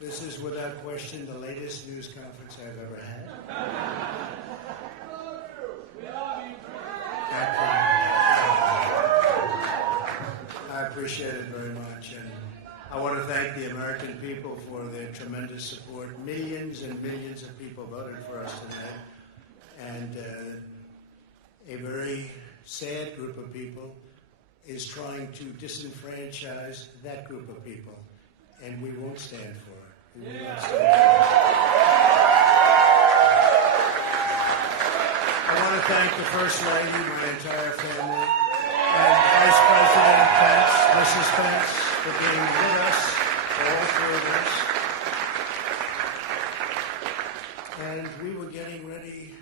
This is without question the latest news conference I've ever had. I appreciate it very much, and I want to thank the American people for their tremendous support. Millions and millions of people voted for us tonight, and a very sad group of people is trying to disenfranchise that group of people, and we won't stand for it. We will not stand for it. I want to thank the First Lady, my entire family, and Vice President Pence, Mrs. Pence, for being with us, all three of us. And we were getting ready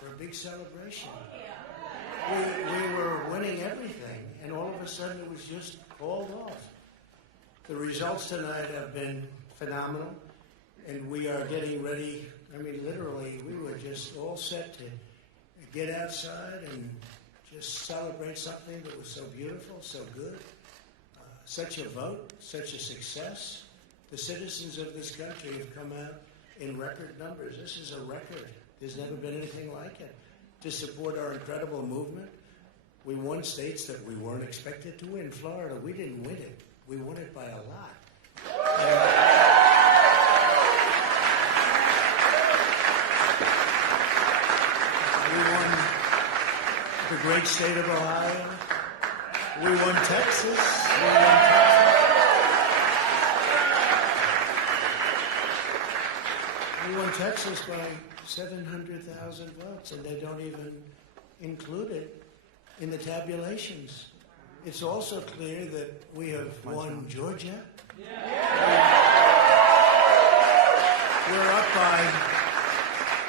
for a big celebration. We were winning everything, and all of a sudden it was just called off. The results tonight have been phenomenal, and we are getting ready. I mean, literally, we were just all set to get outside and just celebrate something that was so beautiful, so good. Such a vote, such a success. The citizens of this country have come out in record numbers. This is a record. There's never been anything like it. To support our incredible movement. We won states that we weren't expected to win. Florida, we didn't win it. We won it by a lot. We won the great state of Ohio. We won Texas. We won Texas by 700,000 votes, and they don't even include it in the tabulations. It's also clear that we have won Georgia. We're up by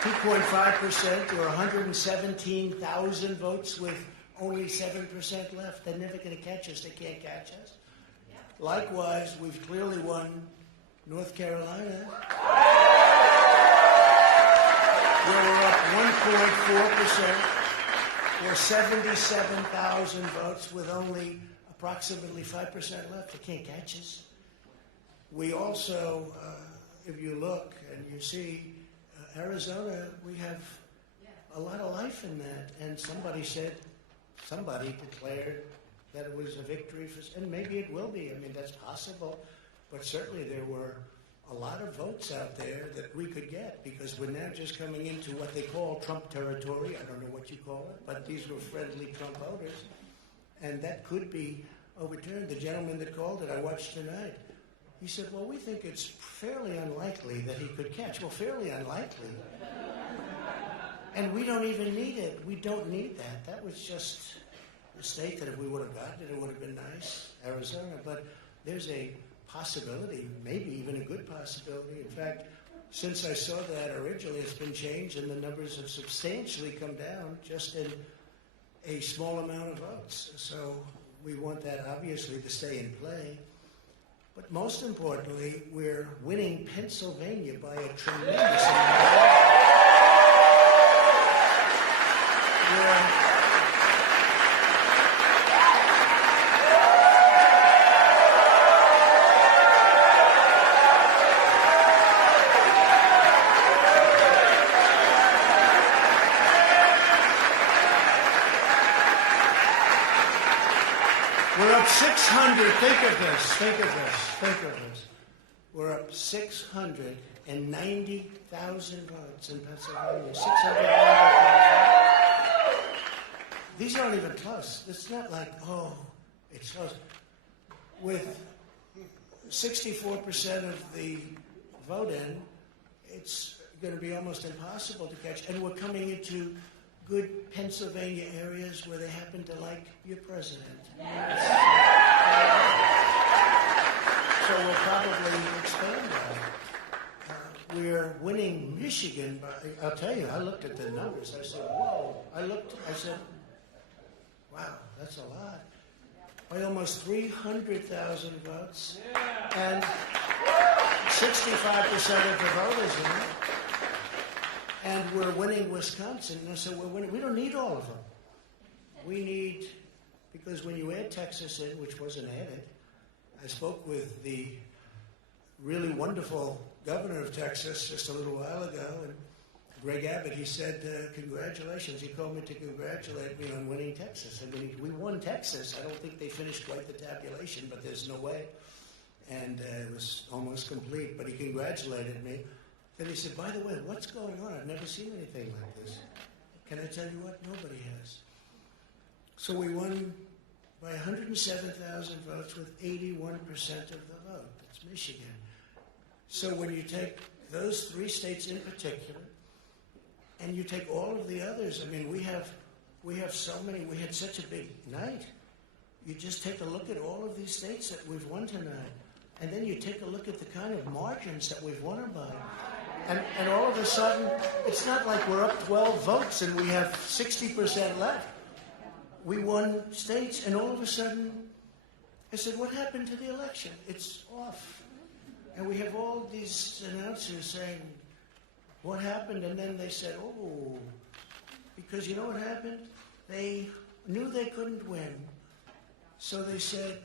2.5% or 117,000 votes with only 7% left. They're never going to catch us. They can't catch us. Likewise, we've clearly won North Carolina. We're up 1.4% or 77,000 votes with only approximately 5% left. They can't catch us. We also, if you look and you see Arizona, we have a lot of life in that. And somebody declared that it was a victory for, and maybe it will be. I mean, that's possible. But certainly there were a lot of votes out there that we could get because we're now just coming into what they call Trump territory. I don't know what you call it, but these were friendly Trump voters. And that could be overturned. The gentleman that called it, I watched tonight, he said, well, we think it's fairly unlikely that he could catch. Well, fairly unlikely. And we don't even need it. We don't need that. That was just a state that if we would have gotten it, it would have been nice, Arizona. But there's a possibility, maybe even a good possibility. In fact, since I saw that originally, it's been changed and the numbers have substantially come down just in a small amount of votes. So we want that obviously to stay in play. But most importantly, we're winning Pennsylvania by a tremendous amount. We're up 600. Think of this. We're up 690,000 votes in Pennsylvania. 690,000. These aren't even close. It's not like, oh, it's close. With 64% of the vote in, it's going to be almost impossible to catch. And we're coming into good Pennsylvania areas where they happen to like your president. So we'll probably expand that. We're winning Michigan by, I'll tell you, I looked at the numbers. I said, whoa. I said, wow, that's a lot. By almost 300,000 votes. And 65% of the voters in it. And we're winning Wisconsin. And so we're winning. We don't need all of them. We need, because when you add Texas in, which wasn't added, I spoke with the really wonderful governor of Texas just a little while ago, and Greg Abbott, he said, congratulations. He called me to congratulate me on winning Texas. I mean, we won Texas. I don't think they finished quite the tabulation, but there's no way. And it was almost complete, but he congratulated me. Then he said, by the way, what's going on? I've never seen anything like this. Can I tell you what? Nobody has. So we won by 107,000 votes with 81% of the vote. That's Michigan. So when you take those 3 states in particular, and you take all of the others, I mean, we have so many. We had such a big night. You just take a look at all of these states that we've won tonight, and then you take a look at the kind of margins that we've won them by. And all of a sudden, it's not like we're up 12 votes and we have 60% left. We won states, and all of a sudden, I said, what happened to the election? It's off. And we have all these announcers saying, what happened? And then they said, oh, because you know what happened? They knew they couldn't win. So they said,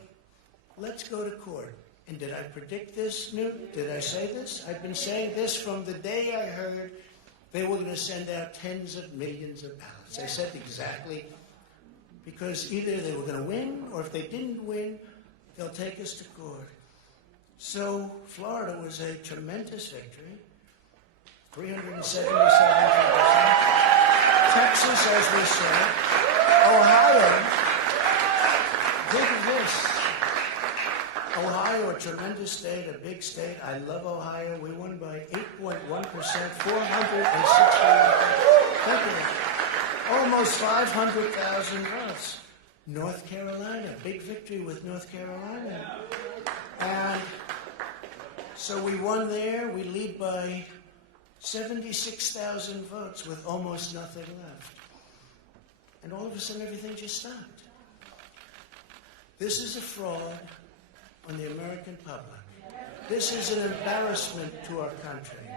let's go to court. And did I predict this, Newton? Did I say this? I've been saying this from the day I heard they were going to send out tens of millions of ballots. I said exactly, because either they were going to win, or if they didn't win, they'll take us to court. So Florida was a tremendous victory. 377,000. Texas, as we said. Ohio, think of this. Ohio, a tremendous state, a big state. I love Ohio. We won by 8.1%, 460. Almost 500,000 votes. North Carolina, big victory with North Carolina. And so we won there. We lead by 76,000 votes with almost nothing left. And all of a sudden, everything just stopped. This is a fraud on the American public. This is an embarrassment to our country.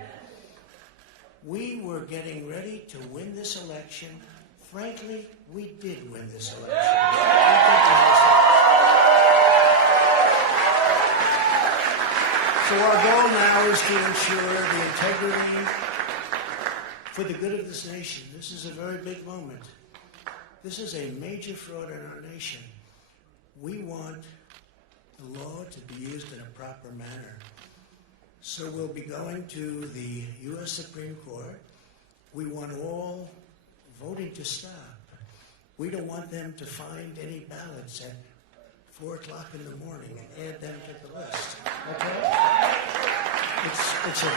We were getting ready to win this election. Frankly, we did win this election. So our goal now is to ensure the integrity for the good of this nation. This is a very big moment. This is a major fraud in our nation. We want the law to be used in a proper manner. So we'll be going to the U.S. Supreme Court. We want all voting to stop. We don't want them to find any ballots at 4 o'clock in the morning and add them to the list. Okay? It's a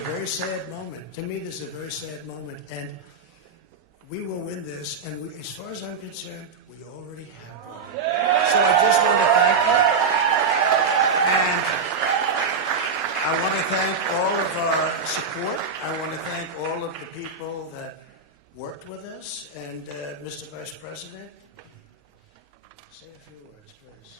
very sad moment. To me, this is a very sad moment, and we will win this. And as far as I'm concerned, we already have won. So I just want to thank you, and I want to thank all of our support. I want to thank all of the people that worked with us, and Mr. Vice President. Say a few words, please.